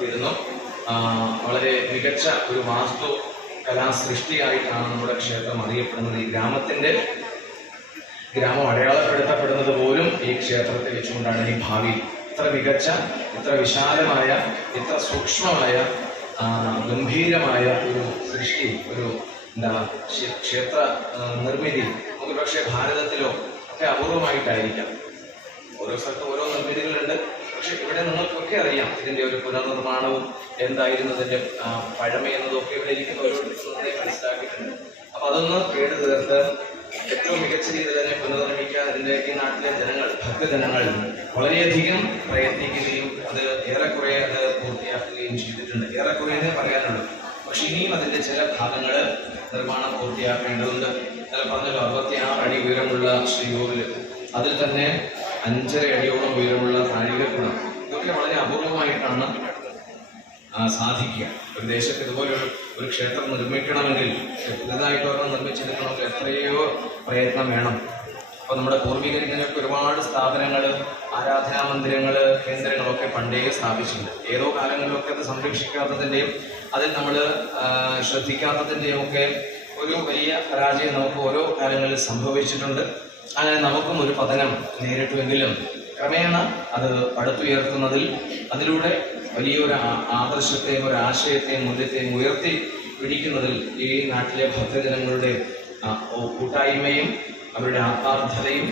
നടത്തിയിരുന്നു വളരെ മികച്ച ഒരു വാസ്തു കലാസൃഷ്ടിയായിട്ടാണ് നമ്മുടെ ക്ഷേത്രം അറിയപ്പെടുന്നത്. ഈ ഗ്രാമത്തിന്റെ ഗ്രാമം അടയാളപ്പെടുത്തപ്പെടുന്നത് പോലും ഈ ക്ഷേത്രത്തെ വെച്ചുകൊണ്ടാണ്. ഈ ഭാവി ഇത്ര മികച്ച ഇത്ര വിശാലമായ ഇത്ര സൂക്ഷ്മമായ ഗംഭീരമായ ഒരു സൃഷ്ടി ഒരു എന്താ ക്ഷേത്ര നിർമ്മിതി. നമുക്ക് പക്ഷേ ഭാരതത്തിലോ ഒക്കെ അപൂർവമായിട്ടായിരിക്കാം. ഓരോ സ്ഥലത്തും പക്ഷെ ഇവിടെ നിങ്ങൾക്കൊക്കെ അറിയാം ഇതിന്റെ ഒരു പുനർനിർമ്മാണവും എന്തായിരുന്നു ഇതിന്റെ പഴമയെന്നതൊക്കെ ഇവിടെ ഇരിക്കുന്ന നന്നായി മനസ്സിലാക്കിയിട്ടുണ്ട്. അപ്പൊ അതൊന്ന് കേട് തീർത്ത് ഏറ്റവും മികച്ച രീതിയിൽ തന്നെ പുനർനിർമ്മിക്കാൻ ഇതിന്റെ ഈ നാട്ടിലെ ജനങ്ങൾ ഭക്തജനങ്ങൾ വളരെയധികം പ്രയത്നിക്കുകയും അത് ഏറെക്കുറെ അത് പൂർത്തിയാക്കുകയും ചെയ്തിട്ടുണ്ട്. ഏറെക്കുറെ എന്നേ പറയാനുള്ളൂ. പക്ഷെ ഇനിയും അതിന്റെ ചില ഭാഗങ്ങൾ നിർമ്മാണം പൂർത്തിയാക്കേണ്ടതുണ്ട്. ചില പറഞ്ഞല്ലോ അറുപത്തിയാറ് അടി ഉയരമുള്ള ശ്രീകോവിൽ. അതിൽ തന്നെ അഞ്ചര അടിയോളം ഉയരമുള്ള ആ, സാധിക്കുക. ഒരു ദേശത്ത് ഇതുപോലെ ഒരു ക്ഷേത്രം നിർമ്മിക്കണമെങ്കിൽ പുതുതായിട്ട് ഒരെണ്ണം നിർമ്മിച്ചെടുക്കണമെങ്കിൽ എത്രയോ പ്രയത്നം വേണം. അപ്പോൾ നമ്മുടെ പൂർവികർ ഇങ്ങനെയൊക്കെ ഒരുപാട് സ്ഥാപനങ്ങൾ ആരാധനാ മന്ദിരങ്ങൾ കേന്ദ്രങ്ങളൊക്കെ പണ്ടേ സ്ഥാപിച്ചിട്ടുണ്ട്. ഏതോ കാലങ്ങളിലൊക്കെ അത് സംരക്ഷിക്കാത്തതിന്റെയും അതിൽ നമ്മൾ ശ്രദ്ധിക്കാത്തതിന്റെയും ഒക്കെ ഒരു വലിയ പരാജയം നമുക്ക് ഓരോ കാലങ്ങളിൽ സംഭവിച്ചിട്ടുണ്ട്. അങ്ങനെ നമുക്കും ഒരു പതനം നേരിട്ടുവെങ്കിലും ക്രമേണ അത് പടുത്തുയർത്തുന്നതിൽ അതിലൂടെ വലിയൊരു ആദർശത്തെയും ഒരു ആശയത്തെയും മൂല്യത്തെയും ഉയർത്തി പിടിക്കുന്നതിൽ ഈ നാട്ടിലെ ഭക്തജനങ്ങളുടെ കൂട്ടായ്മയും അവരുടെ ആത്മാർത്ഥതയും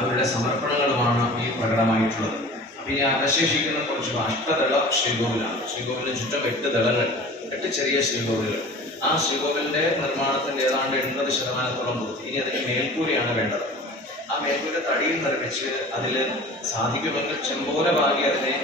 അവരുടെ സമർപ്പണങ്ങളുമാണ് ഈ പ്രകടമായിട്ടുള്ളത്. അപ്പൊ ഈ അവശേഷിക്കുന്ന കുറച്ച് അഷ്ടതള ശ്രീകോവിലാണ്. ശ്രീകോവിലിന് ചുറ്റും എട്ട് ദളങ്ങൾ എട്ട് ചെറിയ ശ്രീകോവിലുകൾ. ആ ശ്രീകോവിലിന്റെ നിർമ്മാണത്തിന്റെ ഏതാണ്ട് എൺപത് ശതമാനത്തോളം പൂർത്തി. ഇനി അതിന് മേൽക്കൂരയാണ് വേണ്ടത്. ആ മേൽക്കൂര തടിയിൽ നിർമ്മിച്ച് അതിൽ സാധിക്കുമെങ്കിൽ ചെമ്പോല ഭാഗ്യ അതിനെ